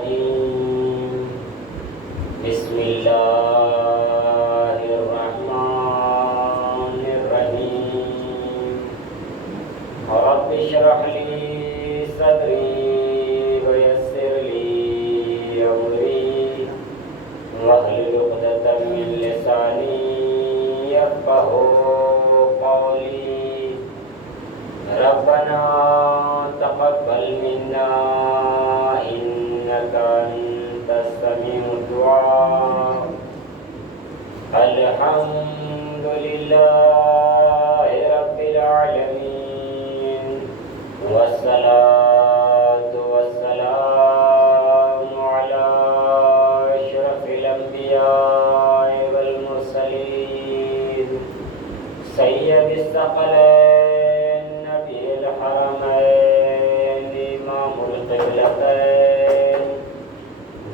الرجيم بسم الله الرحمن الرحيم رب اشرح لي صدري ويسر لي أمري واحلل عقدة من لساني يفقهوا قولي ربنا تقبل منا إنك أنت السميع الدعاء الحمد لله رب العالمين والصلاة والسلام على أشرف الأنبياء والمرسلين سيد الثقلين نبي الحرمين إمام القبلتين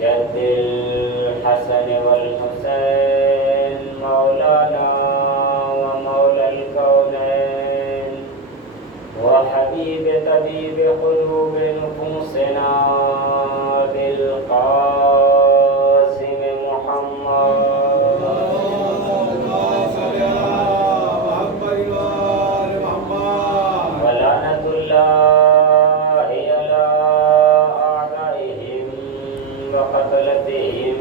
جد الحسن والحسين مولانا ومولى الكونين وحبيب طبيب قلوب نفوسنا بالقاسم محمد ولعنة الله على أعدائهم وقتلتهم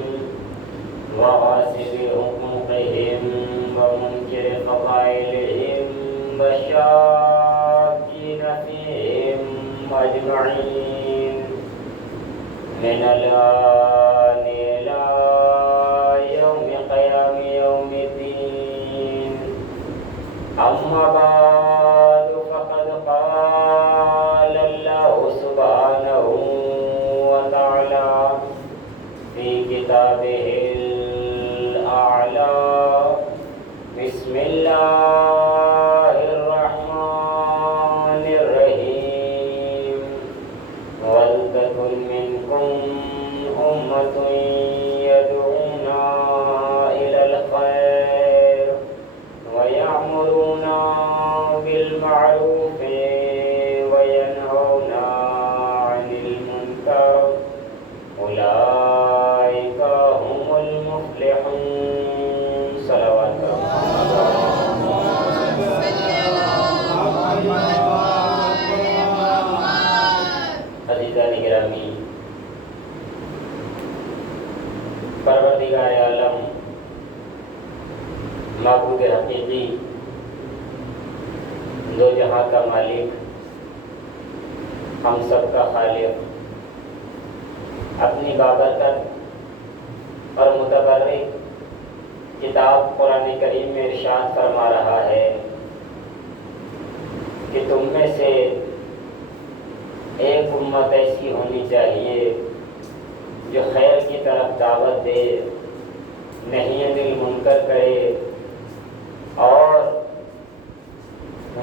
وغاسل حقوقهم ومنكر فضائلهم والشاكين فيهم أجمعين من الآن إلى يوم قيام يوم الدين أما بعد فقد قال الله سبحانه وتعالى في كتابه الأعلى بسم الله الرحمن الرحيم ولتكن منكم أمة يدعون إلى الخير ويأمرون بالمعروف وينهون عن المنكر أولئك هم المفلحون صلوات عزیزان گرامی، پروردگار عالم معبود حقیقی دو جہاں کا مالک ہم سب کا خالق اپنی بابرکت اور متبرک کتاب قرآن کریم میں ارشاد فرما رہا ہے کہ تم میں سے ایک امت ایسی ہونی چاہیے جو خیر کی طرف دعوت دے، نہی عن المنکر کرے، اور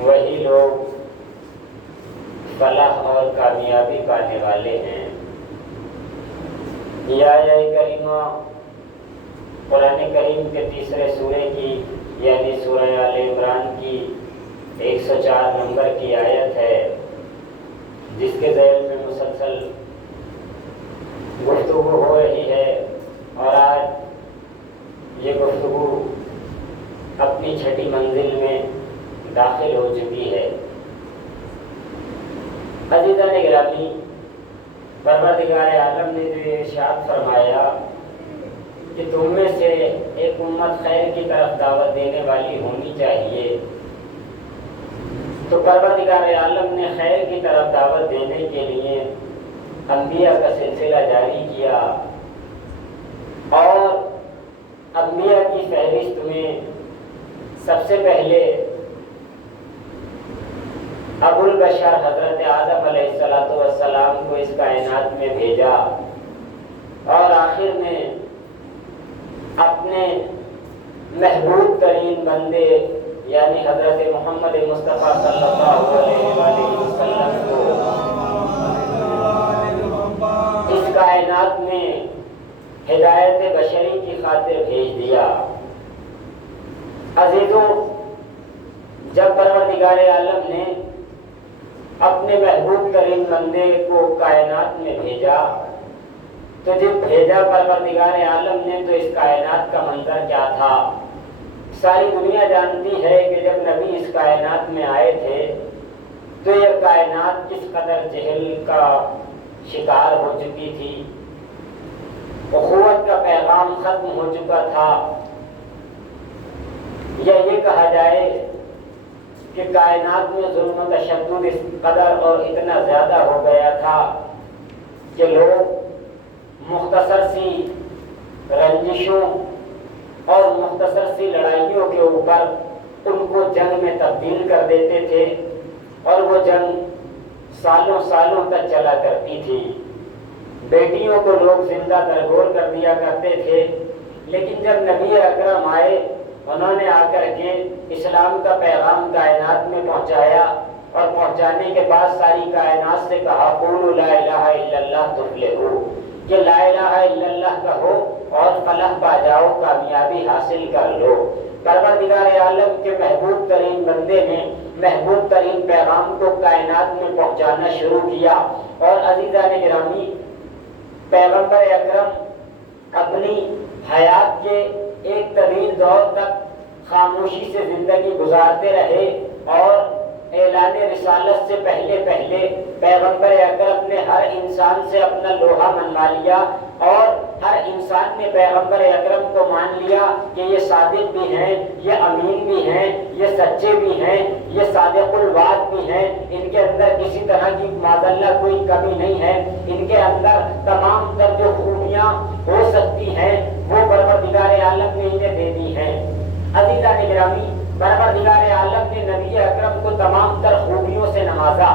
وہی لوگ فلاح اور کامیابی پانے والے ہیں۔ یہ آیہ کریمہ قرآن کریم کے تیسرے سورے کی یعنی سورہ آل عمران کی 104 نمبر کی آیت ہے، جس کے ذیل میں مسلسل گفتگو ہو رہی ہے، اور آج یہ گفتگو اپنی چھٹی منزل میں داخل ہو چکی ہے۔ عزیزان گرامی، پروردگار عالم نے جو ارشاد فرمایا کہ تم میں سے ایک امت خیر کی طرف دعوت دینے والی ہونی چاہیے، تو پروردگار عالم نے خیر کی طرف دعوت دینے کے لیے انبیاء کا سلسلہ جاری کیا، اور انبیاء کی فہرست میں سب سے پہلے ابو البشر حضرت آدم علیہ السلام کو اس کائنات میں بھیجا، اور آخر میں اپنے محبوب ترین بندے یعنی حضرت محمد مصطفیٰ صلی اللہ علیہ وآلہ وسلم کو اس کائنات میں ہدایت بشری کی خاطر بھیج دیا۔ عزیزوں، جب پروردگار عالم نے اپنے محبوب ترین بندے کو کائنات میں بھیجا تو جب بھیجا پروردگار عالم نے تو اس کائنات کا منظر کیا تھا؟ ساری دنیا جانتی ہے کہ جب نبی اس کائنات میں آئے تھے تو یہ کائنات کس قدر جہل کا شکار ہو چکی تھی، اخوت کا پیغام ختم ہو چکا تھا، یا یہ کہا جائے کہ کائنات میں ظلم و تشدد اس قدر اور اتنا زیادہ ہو گیا تھا کہ لوگ مختصر سی رنجشوں اور مختصر سی لڑائیوں کے اوپر ان کو جنگ میں تبدیل کر دیتے تھے، اور وہ جنگ سالوں سالوں تک چلا کرتی تھی۔ بیٹیوں کو لوگ زندہ درگور کر دیا کرتے تھے، لیکن جب نبی اکرم آئے انہوں نے آ کر کے اسلام کا پیغام کائنات میں پہنچایا، اور پہنچانے کے بعد ساری کائنات سے کہا قولوا لا الہ الا اللہ تفلحوا، کہ لا الہ الا اللہ کہو اور فلاح پا جاؤ، کامیابی حاصل کر لو۔ پروردگار عالم کے محبوب ترین بندے نے محبوب ترین پیغام کو کائنات میں پہنچانا شروع کیا، اور عزیزان گرامی پیغمبر اکرم اپنی حیات کے ایک طویل دور تک خاموشی سے زندگی گزارتے رہے، اور اعلان رسالت سے پہلے پیغمبر اکرم نے ہر انسان سے اپنا لوہا منوا لیا، اور ہر انسان نے پیغمبر اکرم کو مان لیا کہ یہ صادق بھی ہیں، یہ امین بھی ہیں، یہ سچے بھی ہیں، یہ صادق الوعد بھی ہیں، ان کے اندر کسی طرح کی معذاللہ کوئی کمی نہیں ہے، ان کے اندر تمام تر جو خوبیاں ہو سکتی ہیں وہ پروردگار عالم نے انہیں دے دی ہیں۔ عزیزان گرامی پروردگار عالم نے نبی اکرم کو تمام تر خوبیوں سے نوازا،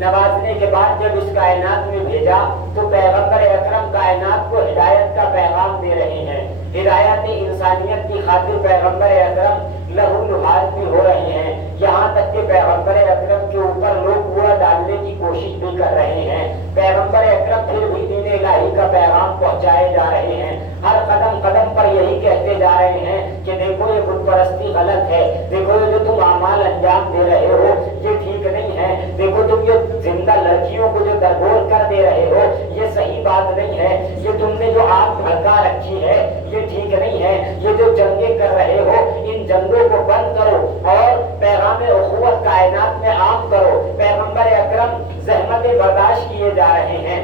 نوازنے کے بعد جب اس کائنات میں بھیجا تو پیغمبر اکرم کائنات کو ہدایت کا پیغام دے رہے ہیں، ہدایت انسانیت کی خاطر پیغمبر اکرم لہو لہاد بھی ہو رہے ہیں، یہاں تک کہ پیغمبر اکرم کے اوپر لوگ کوڑا ڈالنے کی کوشش بھی کر رہے ہیں، پیغمبر اکرم پھر بھی دین الہی کا پیغام پہنچائے جا رہے ہیں، ہر قدم قدم پر یہی کہتے جا رہے ہیں کہ دیکھو یہ بت پرستی غلط ہے، دیکھو یہ جو تم اعمال انجام دے رہے ہو یہ ٹھیک نہیں ہے، دیکھو تم یہ زندہ لڑکیوں کو جو درگور کر دے رہے ہو یہ صحیح بات نہیں ہے، یہ تم نے جو آگ بھڑکا رکھی ہے یہ ٹھیک نہیں ہے، یہ جو جنگیں کر رہے ہو ان جنگوں کو بند کرو اور پیغام اخوت کائنات میں عام کرو۔ پیغمبر اکرم زحمتیں برداشت کیے جا رہے ہیں،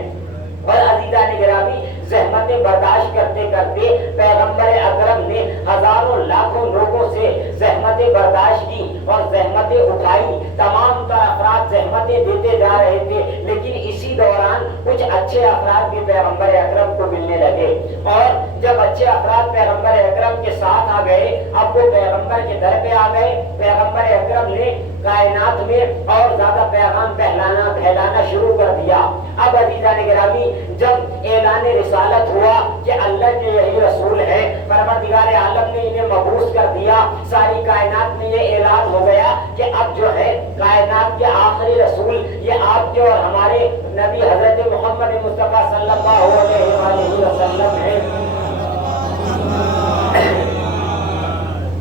اور عزیزان گرامی زحمتیں برداشت کرتے کرتے پیغمبر اکرم نے ہزاروں لاکھوں لوگوں سے زحمتیں برداشت کی اور زحمتیں اٹھائی، تمام تر افراد زحمتیں دیتے جا رہے تھے، لیکن اسی دوران کچھ اچھے افراد بھی پیغمبر اکرم کو ملنے لگے، اور جب اچھے افراد پیغمبر اکرم کے ساتھ آ گئے اب وہ پیغمبر کے در پہ آ گئے، پیغمبر اکرم نے کائنات میں اور زیادہ پیغام پھیلانا شروع کر دیا۔ اب عزیزان گرامی جب اعلان رسالت ہوا کہ اللہ کے یہی رسول ہیں، پروردگار عالم نے انہیں مبعوث کر دیا، ساری کائنات میں یہ اعلان ہو گیا کہ اب جو ہے کائنات کے آخری رسول یہ آپ کے اور ہمارے نبی حضرت محمد مصطفیٰ صلی اللہ علیہ وآلہ وسلم ہیں۔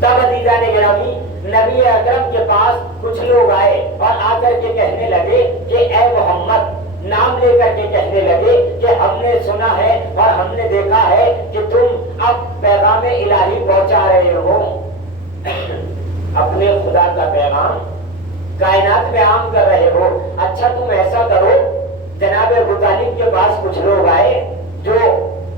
تب عزیزان گرامی نبی اکرم کے پاس کچھ لوگ آئے اور آ کر کے کہنے لگے کہ اے محمد، نام لے کر کے کہنے لگے کہ ہم نے سنا ہے اور ہم نے دیکھا ہے کہ تم اب پیغام الہی پہنچا رہے ہو، اپنے خدا کا پیغام کائنات میں عام کر رہے ہو۔ اچھا تم ایسا کرو، جناب ابو طالب کے پاس کچھ لوگ آئے جو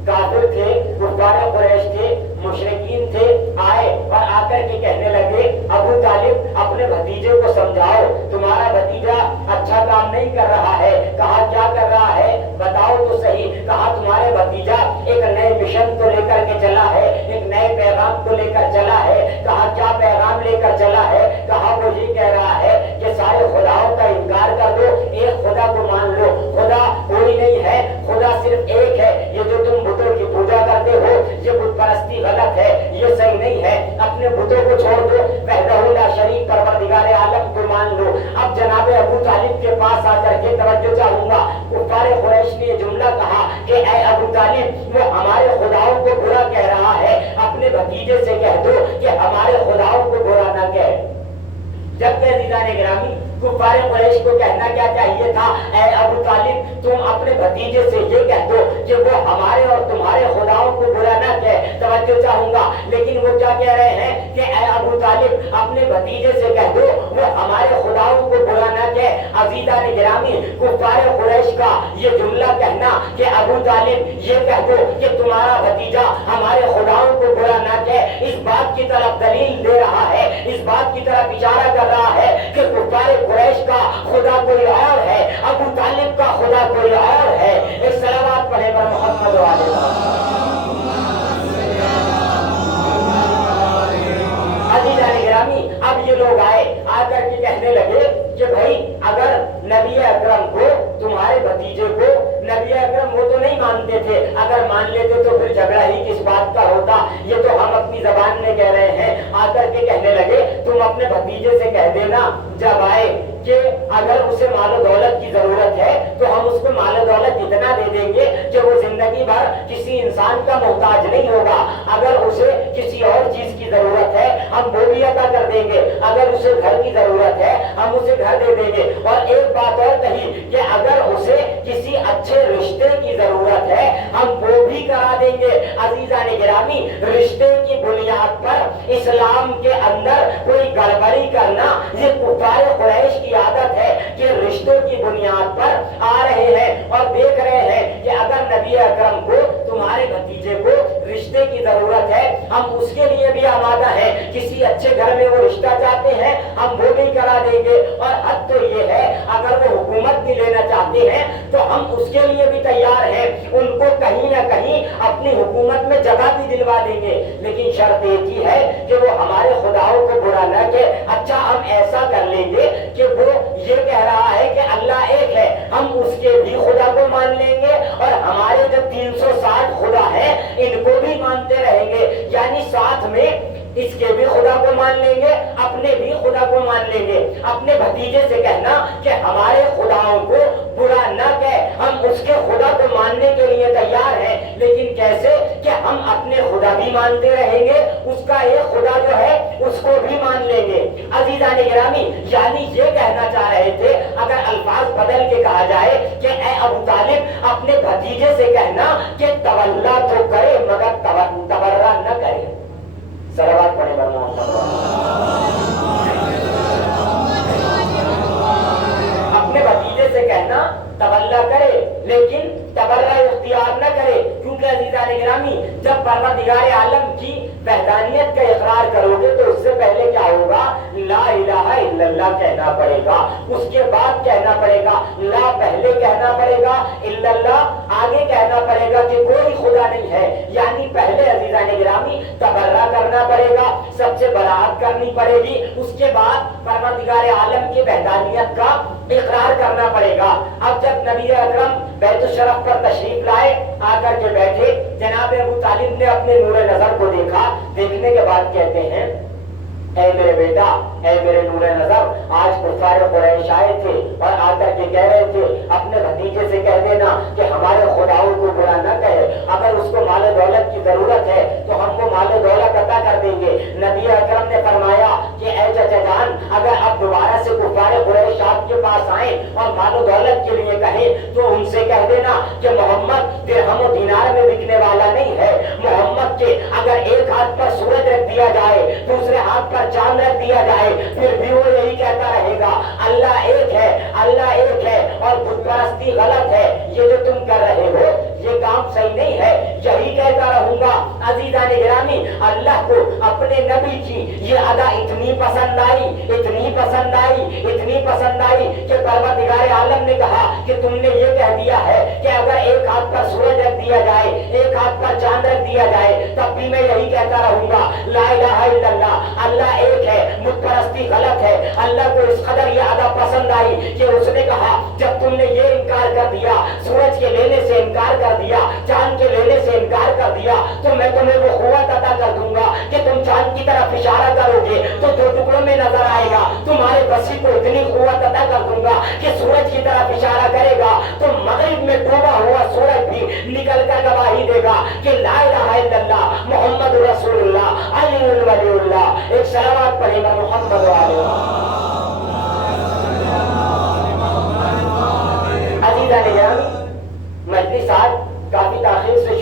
کافر تھے، کفار قریش تھے، مشرکین تھے، آئے اور آ کر کے کہنے لگے ابو طالب اپنے بھتیجے کو سمجھاؤ، تمہارا بھتیجا اچھا کام نہیں کر رہا ہے۔ کہا کیا کر رہا ہے بتاؤ تو صحیح۔ کہا تمہارے بھتیجا ایک نئے مشن کو لے کر کے چلا ہے، ایک نئے پیغام کو لے کر چلا ہے۔ کہا کیا پیغام لے کر چلا ہے؟ کہا وہ یہ کہہ رہا ہے کہ سارے خداؤں کا انکار کر دو، ایک خدا کو مان لو، خدا کوئی نہیں ہے، خدا صرف ایک ہے، یہ جو تم بتوں کی پوجا کرتے ہو یہ بت پرستی غلط ہے، یہ صحیح نہیں ہے، اپنے بتوں کو چھوڑ دو، وحدہ لا شریک پروردگار عالم کو مان لو۔ اب جناب ابو طالب کے پاس آ کر کے توجہ چاہوں گا، کفار قریش نے یہ جملہ کہا کہ اے ابو طالب وہ ہمارے خداؤں کو برا کہہ رہا ہے، اپنے بھتیجے سے کہہ دو کہ ہمارے خداؤں کو برا نہ کہے۔ جبکہ عزیزان گرامی کفار قریش کو کہنا کیا چاہیے تھا؟ اے ابو طالب تم اپنے بھتیجے سے یہ کہہ دو کہ وہ ہمارے اور تمہارے خداؤں کو برا نہ کہے. توجہ چاہوں گا. لیکن وہ کیا کہہ رہے ہیں کہ اے ابو طالب اپنے بھتیجے سے کہہ دو وہ ہمارے خداؤں کو برا نہ کہے. عزیزان گرامی کفار قریش کا یہ جملہ کہنا کہ ابو طالب یہ کہہ دو کہ تمہارا بھتیجا ہمارے خداؤں کو برا نہ کہے، اس بات کی طرف دلیل دے رہا ہے، اس بات کی طرف اشارہ کر رہا ہے کہ کفار قریش کا خدا کوئی اور ہے، ابو طالب کا خدا کوئی اور ہے. ایک صلوات پڑھے پر محمد والے. عزیزان گرامی اب یہ لوگ آئے آ کر کے کہنے لگے کہ بھائی اگر نبی اکرم کو تمہارے بھتیجے کو، نبی اکرم وہ تو نہیں مانتے تھے، اگر مان لیتے تو پھر جھگڑا ہی کس بات کا ہوتا، یہ تو ہم اپنی زبان میں کہہ رہے ہیں. آ کر کے کہنے لگے تم اپنے بھتیجے سے کہہ دینا جب آئے کہ اگر اسے مال و دولت کی ضرورت ہے تو ہم اس کو مال و دولت اتنا دے دیں گے کہ وہ زندگی بھر کسی انسان کا محتاج نہیں ہوگا. اگر اسے کسی اور چیز کی ضرورت ہے ہم وہ بھی عطا کر دیں گے، اگر اسے گھر کی ضرورت ہے ہم اسے گھر دے دیں گے. اور ایک بات اور کہی کہ اگر اسے کسی اچھے رشتے کی ضرورت ہے ہم وہ بھی کرا دیں گے. عزیزان گرامی رشتے کی بنیاد پر اسلام کے اندر کوئی گڑبڑی کرنا یہ کفار قریش کی عادت ہے کہ رشتوں کی بنیاد پر آ رہے ہیں اور دیکھ رہے ہیں کہ اگر نبی اکرم کو تمہارے بھتیجے کو رشتے کی ضرورت ہے ہم اس کے لیے بھی آمادہ ہیں، کسی اچھے گھر میں وہ رشتہ چاہتے ہیں ہم وہ بھی کرا دیں گے. اور حد تو یہ ہے اگر وہ حکومت بھی لینا چاہتے ہیں تو ہم اس کے لیے بھی تیار ہیں، ان کو کہیں نہ کہیں اپنی حکومت میں جگہ بھی دلوا دیں گے. لیکن شرط ایک ہی ہے کہ وہ ہمارے خداؤں کو برا نہ کہ اچھا ہم ایسا کر لیں گے کہ وہ یہ کہہ رہا ہے کہ اللہ ایک ہے، ہم اس کے بھی خدا کو مان لیں گے اور ہمارے جو 360 خدا ہیں ان کو بھی مانتے رہیں گے. یعنی ساتھ میں اس کے بھی خدا کو مان لیں گے، اپنے بھی خدا کو مان لیں گے. اپنے بھتیجے سے کہنا کہ ہمارے خداؤں کو برا نہ کہے، ہم اس کے خدا کو ماننے کے لیے تیار ہیں. لیکن کیسے کہ ہم اپنے خدا بھی مانتے رہیں گے، اس کا ایک خدا جو ہے اس کو بھی مان لیں گے. عزیزان گرامی یعنی یہ کہنا چاہ رہے تھے اگر الفاظ بدل کے کہا جائے کہ اے ابو طالب اپنے بھتیجے سے کہنا کہ تولا تو کرے مگر تبرہ نہ کرے. صلوات پڑھے بر محمد. اپنے بھتیجے سے کہنا تولا کرے لیکن تبرہ اختیار نہ کرے. کیونکہ عزیزان گرامی جب پروردگار عالم کی وحدانیت کا اقرار کرو گے تو اس سے پہلے کیا ہوگا؟ لا الہ الا اللہ کہنا پڑے گا، اس کے بعد کہنا پڑے گا لا پہلے کہنا پڑے گا، الا اللہ آگے کہنا پڑے گا کہ کوئی خدا نہیں ہے. یعنی پہلے عزیزان گرامی تبرہ کرنا پڑے گا، سب سے برات کرنی پڑے گی، اس کے بعد پروردگار عالم کی وحدانیت کا اقرار کرنا پڑے گا. اب جب نبی اکرم بیت الشرف پر تشریف لائے آ کر کے بیٹھے، جناب ابو طالب نے اپنے نور نظر کو دیکھا، دیکھنے کے بعد کہتے ہیں اے میرے بیٹا، اے میرے نور نظر، آج کفار قریش آئے تھے اور آ کر کے کہہ رہے تھے اپنے بھتیجے سے کہہ دینا کہ ہمارے خداؤں کو برا نہ کہے، اگر اس کو مال و دولت کی ضرورت ہے تو ہم کو مال و دولت عطا کر دیں گے. نبی اکرم نے فرمایا کہ اے چچا جان اگر اب دوبارہ سے کفار قریش آپ کے پاس آئیں اور مال و دولت کے لیے کہیں تو ان سے کہہ دینا کہ محمد درہم و دینار میں بکنے والا نہیں ہے. محمد کے اگر ایک ہاتھ پر سورج رکھ دیا جائے دوسرے ہاتھ پر چاند رکھ دیا جائے پھر بھی وہ یہی کہتا رہے گا اللہ ایک ہے، اللہ ایک ہے اور بت پرستی غلط ہے. یہ جو تم کر رہے ہو یہ کام صحیح نہیں ہے، یہی کہتا رہوں گا. عزیزان گرامی اللہ کو اپنے نبی کی یہ ادا اتنی پسند آئی، اتنی پسند آئی، اتنی پسند آئی کہ پروردگار عالم نے کہا کہ تم نے یہ کہہ دیا ہے کہ اگر ایک ہاتھ پر سورج رکھ دیا جائے ایک ہاتھ پر چاند رکھ دیا جائے تب بھی میں یہی کہتا رہوں گا لا الہ الا اللہ، اللہ ایک ہے، بت پرستی غلط ہے. اللہ کو اس قدر یہ ادا پسند آئی کہ اس نے کہا جب تم نے یہ انکار کر دیا، سورج کے لینے سے انکار کر دیا، چاند کے لینے سے انکار کر دیا تو میں تمہیں وہ قوت عطا کر دوں گا کہ تم چاند کی طرف اشارہ کرو گے تو دو ٹکڑوں میں نظر آئے گا. تمہارے بسی کو اتنی قوت عطا کر دوں گا کہ سورج کی طرف اشارہ کرے گا تو مغرب میں ڈوبا ہوا سورج بھی نکل کر گواہی دے گا کہ لا الہ الا اللہ محمد رسول اللہ علی ولی اللہ. ایک صلوات پڑھے گا محمد والے. عزیزان گرامی مجلس آج کافی تاخیر سے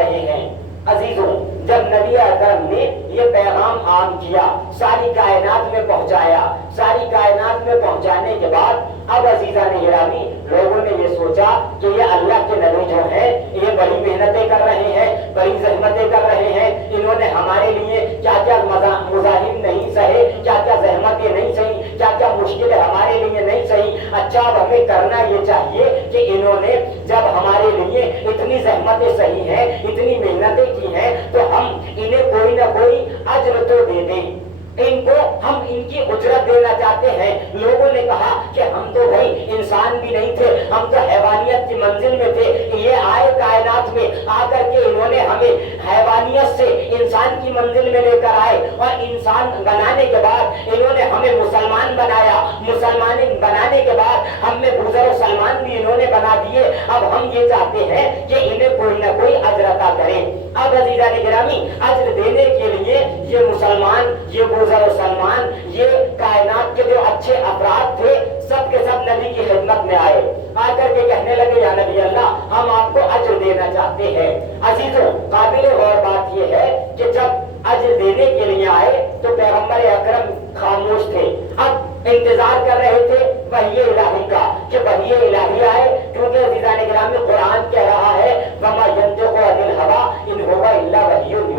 رہے ہیں۔ عزیزوں، جب نبی اکرم نے یہ پیغام عام کیا، ساری کائنات میں پہنچایا، ساری کائنات میں پہنچانے کے بعد اب عزیزان گرامی لوگوں نے یہ سوچا کہ یہ اللہ کے نبی جو ہیں یہ بڑی محنتیں کر رہے ہیں، بڑی زحمتیں کر رہے ہیں، انہوں نے ہمارے لیے کیا کیا مزاحم نہیں سہے، کیا کیا زحمتیں نہیں سہی، کیا کیا مشکلیں ہمارے لیے نہیں سہی۔ اچھا اب ہمیں کرنا یہ چاہیے کہ انہوں نے جب ہمارے لیے اتنی زحمتیں سہی ہیں، اتنی محنتیں کی ہیں، تو ہم انہیں کوئی نہ کوئی اجر تو دے دیں، ان کو ہم ان کی اجرت دینا چاہتے ہیں۔ لوگوں نے کہا کہ ہم تو بھائی انسان بھی نہیں تھے، ہم تو حیوانیت کی منزل میں تھے، یہ آئے کائنات میں، آ کر کے انہوں نے ہمیں حیوانیت سے انسان کی منزل میں لے کر آئے، اور انسان بنانے کے بعد انہوں نے ہمیں مسلمان بنایا، مسلمان بنانے کے بعد ہم میں بزر و سلمان بھی انہوں نے بنا دیے۔ اب ہم یہ چاہتے ہیں کہ انہیں کوئی نہ کوئی اجر عطا کریں۔ اب عزیزان گرامی اجر دینے کے لیے یہ مسلمان، یہ بزر و سلمان، یہ کائنات کے جو اچھے افراد تھے، سب کے سب نبی کی خدمت میں آئے، آ کر کے کہنے لگے یا نبی اللہ ہم آپ کو اجر دینا چاہتے ہیں۔ عزیزوں، قابل غور بات یہ ہے کہ جب اجر دینے کے لیے آئے تو پیغمبر اکرم خاموش تھے، اب انتظار کر رہے تھے وحی الہی کا کہ وحی الہی آئے، کیونکہ عزیزان گرامی قرآن کہہ رہا ہے وما ينطق عن الهوى ان هو الا وحی یوحی،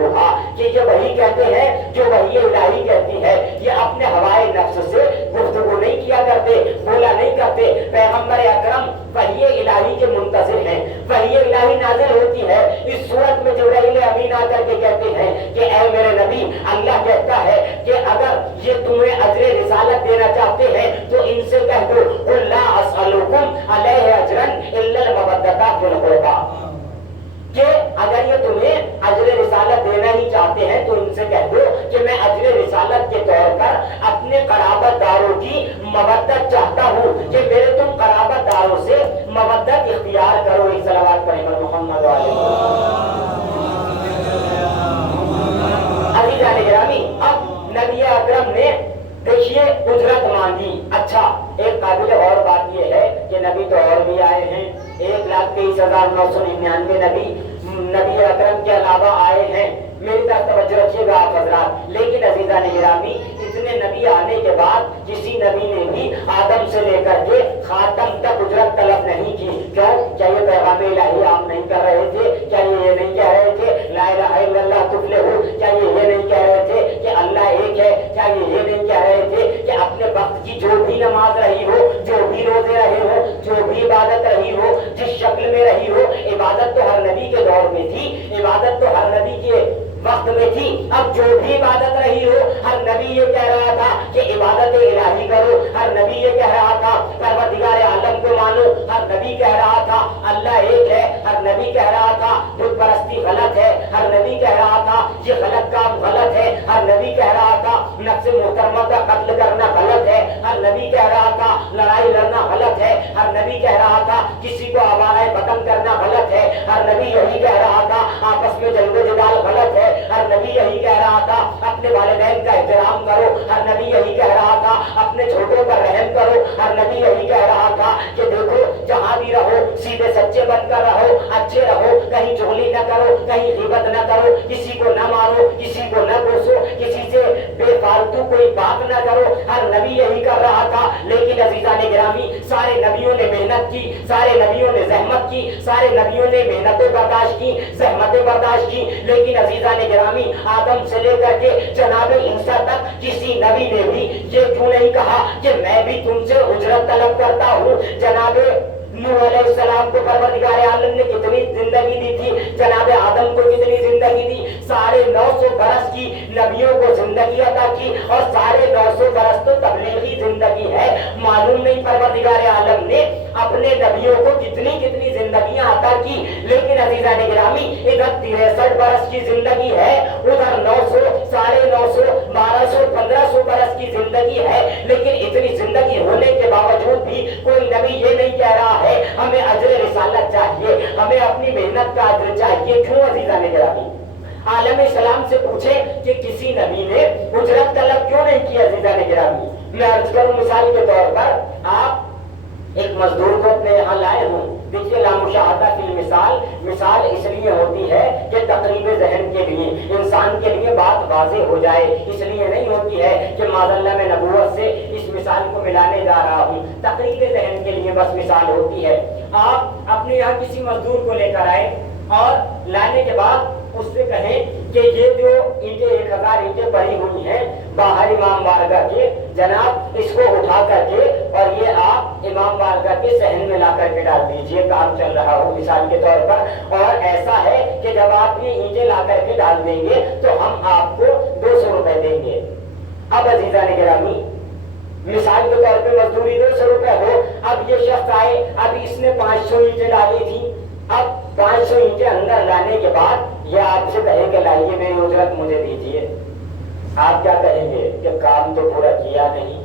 کہ یہ وہی کہتے ہیں جو وحی الہی کہتی ہے، یہ اپنے ہوائے نفس سے گفتگو نہیں کیا کرتے، بولا نہیں کرتے۔ پیغمبر اکرم وحی الہی کے منتظر ہیں، وحی الہی نازل ہوتی ہے، اس صورت میں جبرائیل امین آ کر کے کہتے ہیں کہ اے میرے نبی، اللہ کہتا ہے کہ اگر یہ تمہیں اجر رسالت دینا چاہتے ہیں تو ان سے کہہ دو قل لا اسألکم علیہ اجرا الا المودۃ فی القربى، کہ اگر یہ تمہیں اجر رسالت دینا ہی چاہتے ہیں تو ان سے کہہ دو کہ میں اجر رسالت کے طور پر اپنے قرابت داروں کی مودت چاہتا ہوں، کہ میرے تم قرابت داروں سے مودت اختیار کرو۔ ایک صلوات پڑھیں محمد علیہ۔ عزیزان گرامی اب نبی اکرم نے دیکھیے اجرت مانگی۔ اچھا، ایک قابل اور بات یہ ہے کہ نبی تو اور بھی آئے ہیں، 1,23,999 نبی اکرم کے علاوہ آئے ہیں، میری طرف توجہ رکھیے گا آپ حضرات۔ لیکن عزیزان گرامی اتنے نبی آنے کے بعد کسی نبی نے بھی آدم سے لے کر کے خاتم تک اجرت طلب نہیں کی۔ کیوں؟ کیا یہ پیغام الہی عام نہیں کر رہے تھے؟ کیا یہ نہیں کہہ رہے تھے لا الہ الا اللہ تفلحوا؟ کیا یہ نہیں کہہ رہے تھے کہ اللہ ایک ہے؟ کیا یہ نہیں کہہ رہے تھے کہ اپنے وقت کی جو بھی نماز رہی ہو، جو بھی روزے رہے ہو، جو بھی عبادت رہی ہو، جس شکل میں رہی ہو، عبادت تو ہر نبی کے دور میں تھی، عبادت تو ہر نبی کے وقت میں تھی، اب جو بھی عبادت رہی ہو، ہر نبی یہ کہہ رہا تھا کہ عبادت الہی کرو، ہر نبی یہ کہہ رہا تھا پروردگار عالم کو مانو، ہر نبی کہہ رہا تھا اللہ ایک ہے، ہر نبی کہہ رہا تھا بت پرستی غلط ہے، ہر نبی کہہ رہا تھا یہ غلط کام غلط ہے، ہر نبی کہہ رہا تھا نفس محترمہ کا قتل کرنا غلط ہے، ہر نبی کہہ رہا تھا لڑائی لڑنا غلط ہے، ہر نبی کہہ رہا تھا کسی کو آوارہ وطن کرنا غلط ہے، ہر نبی یہی کہہ رہا تھا آپس میں جنگ و جدال غلط ہے، ہر نبی یہی کہہ رہا تھا اپنے والدین کا احترام کرو، ہر نبی یہی کہہ رہا تھا اپنے چھوٹوں پر رحم کرو، ہر نبی یہی کہہ رہا تھا کہ دیکھو جہاں بھی رہو سیدھے سچے بن کر رہو، اچھے رہو، کہیں چغلی نہ کرو، کہیں غیبت نہ کرو، کسی کو نہ مارو، کسی کو نہ کوسو، کسی سے بے فالتو کوئی بات نہ کرو، ہر نبی یہی کر رہا تھا۔ لیکن عزیزان گرامی سارے نبیوں نے محنت کی، سارے نبیوں نے زحمت کی، سارے نبیوں نے محنتیں برداشت کی، زحمتیں برداشت کی، لیکن عزیزان گرامی آدم سے لے کر کے جناب عیسیٰ تک کسی نبی نے بھی یہ کیوں نہیں کہا کہ میں بھی تم سے اجرت طلب کرتا ہوں؟ جناب نوح علیہ السلام کو پروردگار عالم نے کتنی زندگی دی تھی، جناب آدم کو کتنی زندگی دی، 950 برس کی نبیوں کو زندگی عطا کی، اور 950 برس تو تبلیغی زندگی ہے۔ معلوم نہیں پروردگار عالم نے اپنے نبیوں کو کتنی کتنی زندگیاں عطا کی، لیکن عزیزان گرامی ادھر 63 برس کی زندگی ہے، ادھر 900 950 1200 1500 برس کی زندگی ہے، لیکن اتنی زندگی ہونے کے باوجود بھی کوئی نبی یہ نہیں کہہ رہا ہے ہمیں اجر رسالت چاہیے، ہمیں اپنی محنت کا اجر چاہیے۔ کیوں عزیزان گرامی؟ عالم اسلام سے پوچھیں کہ کسی نبی نے اجرت طلب کیوں نہیں کی؟ عزیزان گرامی میں عرض کروں مثال کے طور پر آپ ایک مزدور کو اپنے یہاں لائے ہوں. دیکھیے لامشاہدہ فی مثال، مثال اس لیے ہوتی ہے کہ تقریب ذہن کے لیے، انسان کے لیے بات واضح ہو جائے، اس لیے نہیں ہوتی ہے کہ معاذ اللہ میں نبوت سے اس مثال کو ملانے جا رہا ہوں، تقریب ذہن کے لیے بس مثال ہوتی ہے. آپ اپنے یہاں کسی مزدور کو لے کر آئے اور لانے کے بعد اس سے کہیں کہ یہ جو اینٹیں 1000 اینٹیں پڑی ہوئی ہیں باہر امام بارگاہ کے، جناب اس کو اٹھا کر کے اور یہ آپ امام بارگاہ کے صحن میں لا کر کے ڈال دیجئے، کام چل رہا ہو مثال کے طور پر. اور ایسا ہے کہ جب آپ یہ اینٹیں لا کر کے ڈال دیں گے تو ہم آپ کو 200 روپے دیں گے. اب عزیزان گرامی مثال کے طور پہ مزدوری 200 روپے ہو. اب یہ شخص آئے، اب اس نے 500 اینٹیں ڈالی تھی، اب 500 اینٹیں اندر لانے کے بعد یہ آپ سے کہے کہ لائیے میری اجرت مجھے دیجیے. آپ کیا کہیں گے کہ کام تو پورا کیا نہیں،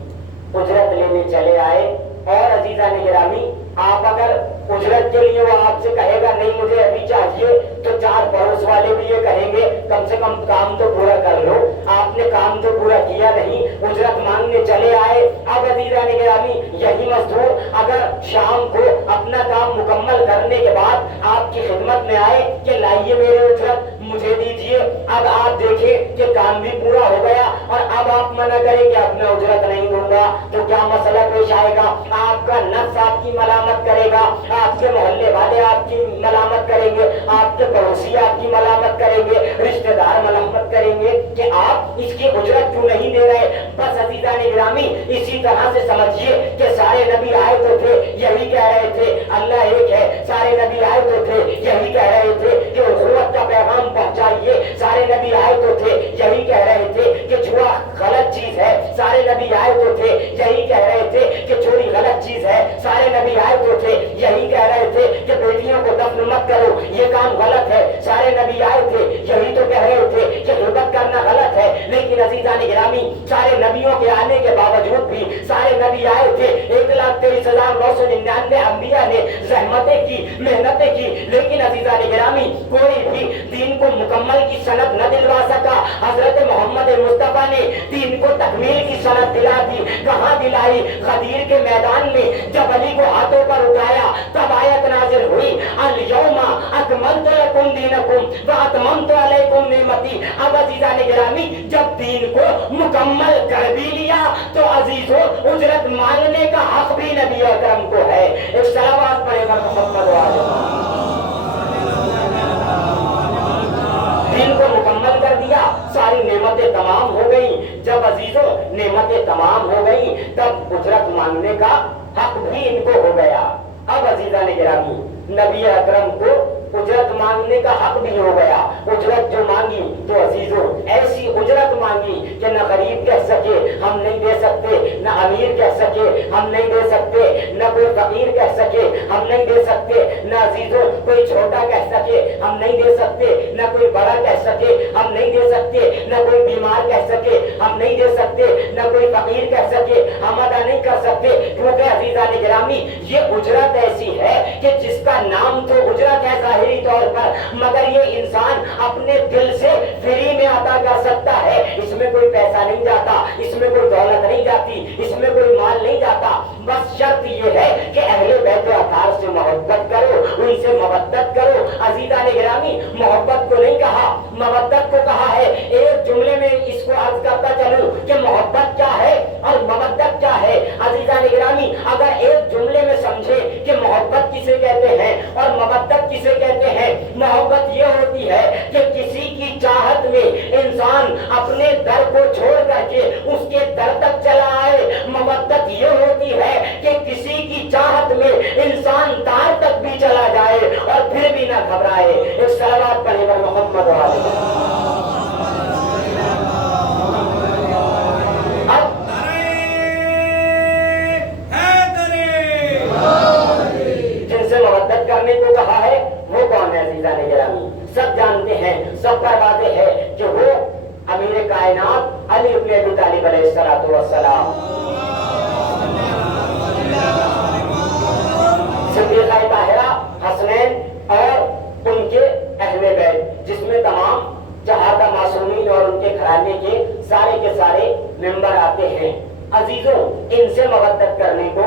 اجرت لینے چلے آئے. اور عزیزان گرامی آپ اگر اجرت کے لیے وہ آپ سے کہے گا نہیں مجھے ابھی چاہیے تو 4 پڑوس والے بھی یہ کہیں گے کم سے کم کام تو پورا کر لو. آپ نے کام تو پورا کیا نہیں، اجرت مانگنے چلے آئے. اب عزیزان گرامی یہی مزدور اگر شام کو اپنا کام مکمل کرنے کے بعد آپ کی خدمت میں آئے کہ لائیے میرے اجرت مجھے دیجیے، اب آپ دیکھیں کہ کام بھی پورا ہو گیا اور اب آپ منع کریں کہ اپنا اجرت نہیں دوں گا تو کیا مسئلہ پیش آئے گا؟ آپ کا نفس آپ کی ملامت کرے گا، آپ کے محلے والے آپ کی ملامت کریں گے، آپ کے پڑوسی آپ کی ملامت کریں گے، رشتہ دار ملامت کریں گے کہ آپ اس کی اجرت کیوں نہیں دے رہے. بس عزیزان گرامی اسی طرح سے سمجھیے کہ سارے نبی آئے تو تھے یہی کہہ رہے تھے اللہ ایک ہے، سارے نبی آئے تو تھے یہی کہہ رہے تھے کہ اخوت کا پیغام پہنچائیے، سارے نبی آئے تو تھے یہی کہہ رہے تھے کہ جوا غلط چیز ہے، سارے نبی آئے تو تھے یہی کہہ رہے تھے کہ چوری غلط چیز ہے، سارے نبی آئے تو تھے یہی کہہ رہے تھے کہ بیٹیوں کو دفن مت کرو یہ کام غلط ہے، سارے نبی آئے تھے یہی تو کہہ رہے تھے کہ غیبت کرنا غلط ہے. لیکن عزیزان گرامی سارے نبیوں کے آنے کے باوجود بھی سارے نبی آئے تھے، 1,23,999 انبیاء نے زحمتیں کی، محنتیں کی، لیکن عزیزان گرامی کوئی بھی دین کو مکمل کی سند نہ دلوا سکا. حضرت محمد مصطفیٰ نے دین کو تکمیل کی سند دلا دی. کہاں دلائی؟ غدیر کے میدان میں جب علی کو ہاتھوں پر اٹھایا تب آیت نازل ہوئی الیوم اکملت لکم دینکم واتممت علیکم نعمتی. اب عزیزان گرامی جب دین کو مکمل کر بھی لیا تو عزیزوں اجرت مانگنے کا حق بھی نبی اکرم کو ہے. ایک صلوات پڑھے گا محمد وعلیہ. دین کو مکمل کر دیا، ساری نعمتیں تمام ہو گئیں. جب عزیزوں نعمتیں تمام ہو گئیں تب اجرت مانگنے کا حق بھی ان کو ہو گیا. اب عزیزان گرامی نبی اکرم کو اجرت مانگنے کا حق بھی ہو گیا. اجرت جو مانگی تو عزیزوں ایسی اجرت مانگی کہ نہ غریب کہہ سکے ہم نہیں دے سکتے، نہ امیر کہہ سکے ہم نہیں دے سکتے، نہ کوئی فقیر کہہ سکے ہم نہیں دے سکتے، نہ عزیزوں کوئی چھوٹا کہہ سکے ہم نہیں دے سکتے، نہ کوئی بڑا کہہ سکے ہم نہیں دے سکتے، نہ کوئی بیمار کہہ سکے ہم نہیں دے سکتے، نہ کوئی فقیر کہہ سکے ہم ادا نہیں کر سکتے. کیونکہ عزیزان گرامی یہ اجرت ایسی ہے کہ جس کا نام تو اجرت ہے ظاہری طور پر، مگر یہ انسان اپنے دل سے فری میں عطا کر سکتا ہے. اس میں کوئی پیسہ نہیں جاتا، اس میں کوئی دولت نہیں جاتی، اس میں کوئی مال نہیں جاتا. بس شرط یہ ہے کہ اہل بیت اطہار سے محبت کرو، ان سے مودت کرو. عزیزان گرامی محبت کو نہیں کہا، مودت کو کہا ہے. ایک جملے میں اس کو عرض کرتا چلوں کہ محبت کیا ہے اور مودت کیا ہے. عزیزان گرامی اگر ایک جملے میں سمجھے کہ محبت کسے کہتے ہیں اور مودت کسے کہتے ہیں، محبت یہ ہوتی ہے کہ کسی کی چاہت میں انسان اپنے در کو چھوڑ کر کے اس کے در تک چلا آئے. مودت یہ ہوتی ہے کہ کسی کی چاہت میں انسان تار تک بھی چلا جائے اور پھر بھی نہ گھبرائے. ایک صلوات پڑھے گا محمد علیہ. مودت کرنے کو کہا ہے وہ کون ہے عزیزان گرامی؟ سب جانتے ہیں، سب پر واضح ہے کہ وہ امیر کائنات علی ابن ابی طالب علیہ الصلوۃ والسلام، صدیقہ طاہرہ، حسنین اور ان کے اہل بیت، جس میں تمام چہارہ معصومین اور ان کے گھرانے کے سارے ممبر آتے ہیں. عزیزوں ان سے مودت کرنے کو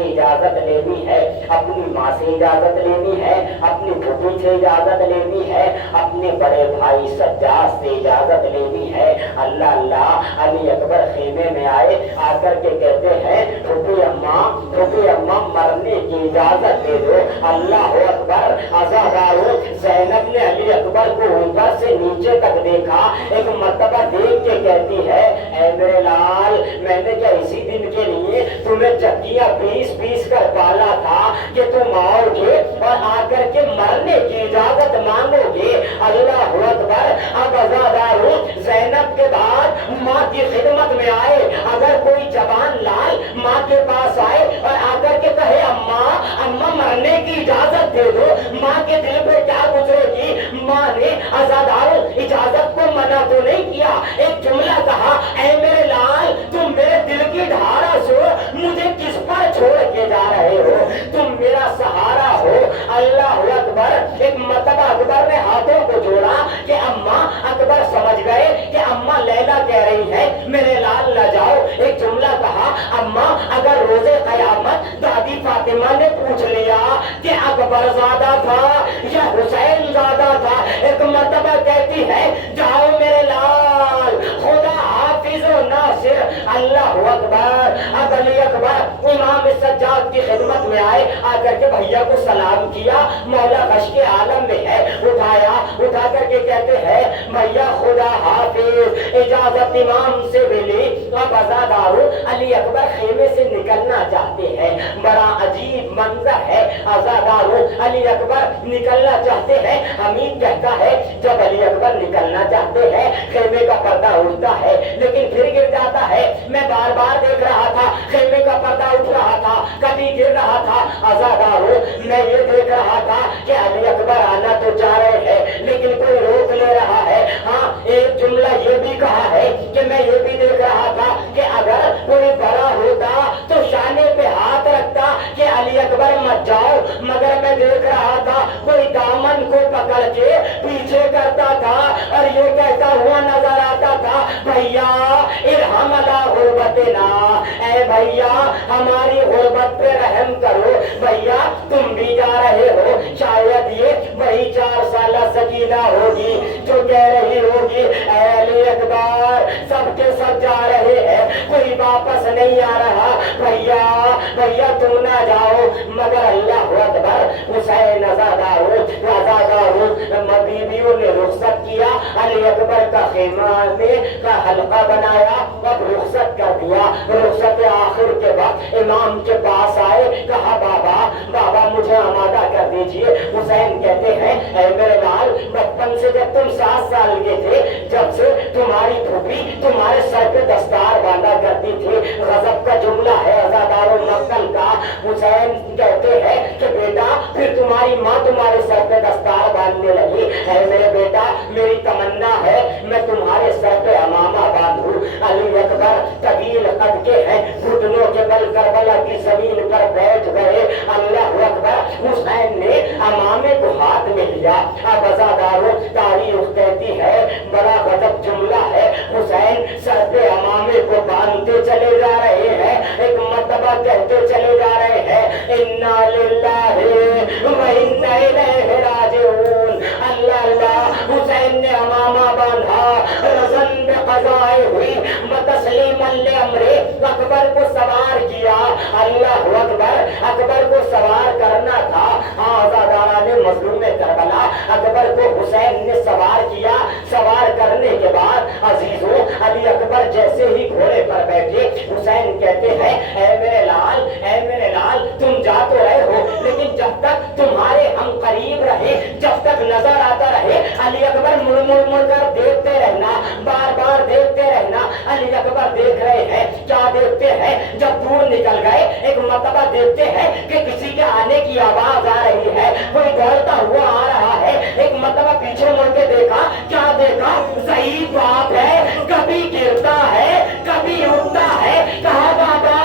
سے اجازت لینی ہے، اپنی ماں سے اجازت لینی ہے، اپنی پھوپھی سے اجازت لینی ہے، اپنے بڑے بھائی سجاد سے اجازت لینی ہے۔ اللہ اللہ، علی اکبر خیمے میں آئے، آ کر کے کہتے ہیں پھوپھی اماں مرنے کی اجازت دے دو۔ اللہ اکبر، عزادارو، زینب نے علی اکبر کو اوپر سے نیچے تک دیکھا، ایک مرتبہ دیکھ کے کہتی ہے اے میرے لال، میں نے کیا اسی دن کے لیے تمہیں چکیاں پیس کر پالا تھا کہ تم آؤ گے اور آ کر کے مرنے کی اجازت مانگو گے؟ اللہ اکبر۔ اب عزادارو، زینب کے بعد ماں کی خدمت میں آئے، اگر کوئی جوان لال ماں کے پاس آئے اور آ کر کے کہے اماں مرنے کی اجازت دے دو، ماں کے دل پہ کیا گزرے گی؟ ماں نے عزادارو اجازت کو منع تو نہیں کیا، ایک جملہ کہا اے میرے لال، تم میرے دل کی ڈھارس ہو، مجھے کس پر چھوڑ کے جا رہے ہو؟ تم میرا سہارا ہو۔ اللہ اکبر۔ ایک مرتبہ اکبر نے ہاتھوں کو جوڑا کہ اماں، اکبر سمجھ گئے کہ اماں لیلا کہہ رہی ہے میرے لال نہ جاؤ۔ ایک جملہ کہا اماں، اگر روزے قیامت دادی فاطمہ نے پوچھ لیا کہ اکبر زادہ تھا یا حسین زادہ تھا، ایک مرتبہ کہتی ہے جاؤ میرے لال، خدا حافظ و ناصر۔ اللہ اکبر۔ اب علی اکبر امام سجاد کی خدمت میں آئے، آ کر کے بھیا کو سلام کیا، مولا غش کے عالم میں ہے، اٹھا کر کے کہتے ہیں بھیا خدا حافظ، اجازت امام سے ملی۔ اب عزادارو، علی اکبر خیمے سے نکلنا چاہتے ہیں، بڑا عجیب منظر ہے۔ عزادارو، علی اکبر نکلنا چاہتے ہیں، حمید کہتا ہے جب علی اکبر نکلنا چاہتے ہیں خیمے کا پردہ اٹھتا ہے لیکن پھر گر جاتا ہے۔ میں بار بار دیکھ رہا تھا، خیمے کا پردہ اٹھ رہا تھا، کبھی گر رہا تھا۔ عزادارو، میں یہ دیکھ رہا تھا کہ علی اکبر آنا تو چاہ رہے ہیں لیکن کوئی روک لے رہا ہے۔ ہاں، ایک جملہ یہ بھی کہا ہے کہ میں یہ بھی دیکھ رہا تھا کہ اگر کوئی بڑا ہوتا تو شانے پہ ہاتھ رکھتا کہ علی اکبر مت جاؤ، مگر میں دیکھ رہا تھا کوئی دامن کو پکڑ کے پیچھے کرتا تھا اور یہ کہتا ہوا نظر آتا تھا بھیا ارحم علی غربتنا، اے بھیا ہماری غربت پہ رحم کرو، بھیا تم بھی جا رہے ہو، شاید یہ وہی 4 سالہ سکینہ ہوگی جو کہہ رہی ہوگی اے علی اکبر سب کے سب جا رہے ہیں، کوئی واپس نہیں آ رہا، بھیا تم نہ جاؤ۔ مگر اللہ اکبر، حسین عزادارو بیویوں نے رخصت کیا، علی اکبر کا خیمہ میں کا حلقہ بنایا، اب رخصت کر دیا۔ رخصت آخر کے وقت امام کے پاس آئے، کہا بابا مجھے آمادہ کر دیجئے۔ حسین کہتے ہیں اے میرے لال، بچپن سے جب تم 7 سال کے تھے، جب سے تمہاری پھوپھی تمہارے سر پہ دستار باندھا کرتی تھی، غضب کا جملہ ہے عزادارو مقتل کا۔ حسین کہتے ہیں کہ بیٹا پھر تمہاری ماں تمہارے سر پہ دستار باندھنے لگی، اے میرے بیٹا میری تمنا ہے میں تمہارے سر پہ امامہ باندھوں۔ علی اکبر طویل قد کے ہیں، گھٹنوں کے بل کربلا کی زمین پر بیٹھ گئے۔ اللہ اکبر، حسین نے امامے کو ہاتھ میں لیا۔ اب عزادارو تاریخ کہتی ہے، بڑا غضب جملہ ہے، حسین سر پہ امامے کو باندھتے چلے جا رہے ہیں، ایک مرتبہ کہتے چلے جا رہے ہیں انا للہ و انا الیہ راجعون۔ اللہ اللہ، حسین نے امامہ باندھا، رزن میں قضائے ہوئی، تسلیما لامرہ، اکبر کو سوار کیا۔ اللہ اکبر، اکبر کو سوار کرنا تھا۔ آزادارہ نے مظلوم کربلا اکبر کو حسین نے سوار کیا۔ سوار کرنے کے بعد عزیزوں، علی اکبر جیسے ہی گھوڑے پر بیٹھے، حسین کہتے ہیں اے میرے لال تم جا تو رہے ہو لیکن جب تک تمہارے ہم قریب رہے، جب تک نظر آتا رہے، علی اکبر مڑ کر دیکھتے رہنا، بار بار دیکھتے رہنا۔ علی اکبر دیکھ رہے ہیں، کیا دیکھتے ہیں؟ جب دور نکل گئے، ایک مرتبہ دیکھتے ہیں کہ کسی کے آنے کی آواز آ رہی ہے، کوئی دوڑتا ہوا آ رہا ہے۔ ایک مرتبہ پیچھے مڑ کے دیکھا، کیا دیکھا؟ ضعیف باپ ہے، کبھی گرتا ہے کبھی اٹھتا ہے۔ کہا بابا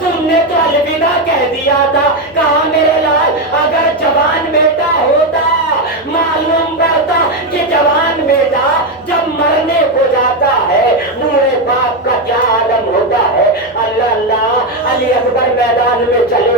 تم نے تو الوداع کہہ دیا تھا۔ کہا میرے لال اگر جوان بیٹا ہوتا معلوم پڑتا کہ جوان بیٹا جب مرنے کو جاتا ہے بوڑھے باپ کا کیا عالم ہوتا ہے۔ اللہ اللہ، علی اکبر میدان میں چلے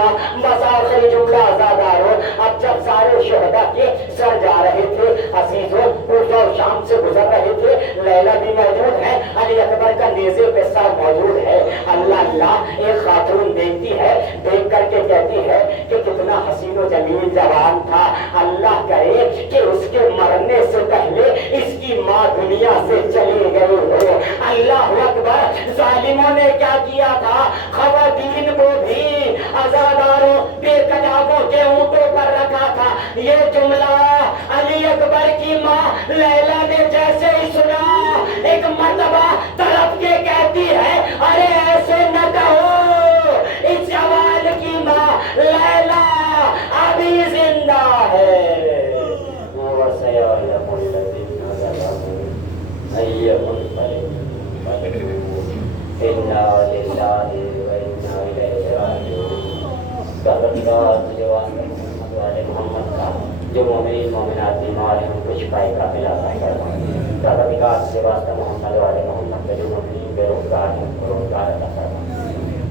فرمایا بس آخری جملہ آزادارو، اب جب سارے شہداء کے سر جا رہے تھے، عزیزوں کوفہ اور شام سے گزر رہے تھے، لیلا بھی موجود ہے، علی اکبر کا نیزے پہ سر موجود ہے۔ اللہ اللہ، ایک خاتون دیکھتی ہے، دیکھ کر کے کہتی ہے کہ کتنا حسین و جمیل جوان تھا، اللہ کرے کہ اس کے مرنے سے پہلے اس کی ماں دنیا سے چلی گئی ہو۔ اللہ اکبر، ظالموں نے کیا کیا تھا، خواتین کو بھی آزاداروں بے کتابوں کے اونٹوں پر رکھا تھا۔ یہ جملہ علی اکبر کی ماں لیلا نے جیسے ہی سنا، ایک مرتبہ تڑپ کے کہتی ہے ارے ایسے نہ کہو، اس جوان کی ماں لیلا ابھی زندہ ہے۔ وَسَيَعْلَمُ الَّذِينَ ظَلَمُوا أَيَّ مُنقَلِبٍ إِنَّا لِلَّهِ وَإِنَّا إِلَيْهِ رَاجِعُونَ۔ پروردگار تجھے واسطہ محمد والے محمد کا جو مومنین مومنات بیمار ہیں ان کو شفا کاملہ عطا فرما۔ پروردگار تجھے واسطہ محمد والے محمد کا جو مومنین بے روزگار ہیں ان کو روزگار عطا فرما۔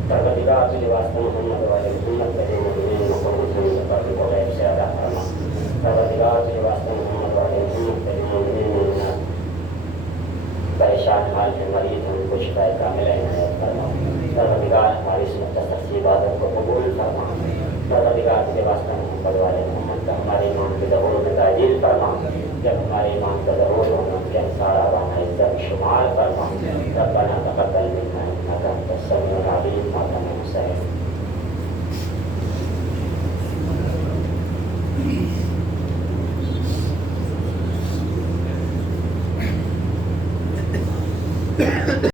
پروردگار تجھے واسطہ محمد والے محمد کا جو مومنین مقبول ہیں ان کو غیب سے عطا فرما۔ پروردگار تجھے واسطہ محمد والے محمد کا جو مومنین مومنات پریشان حال ہیں مریض ہیں ان کو شفا کاملہ عنایت فرما۔ پروردگار ہماری اس مختصر سی عبادت کو قبول فرما۔ پروردگار تجھے واسطہ محمد والے محمد کا ہمارے ایمان کے ظہور میں تعجیل فرما۔ جب ہمارے ایمان کا ظہور ہونا کہ ہم سارا وانا عزت شمار فرما۔ ربنا تقبل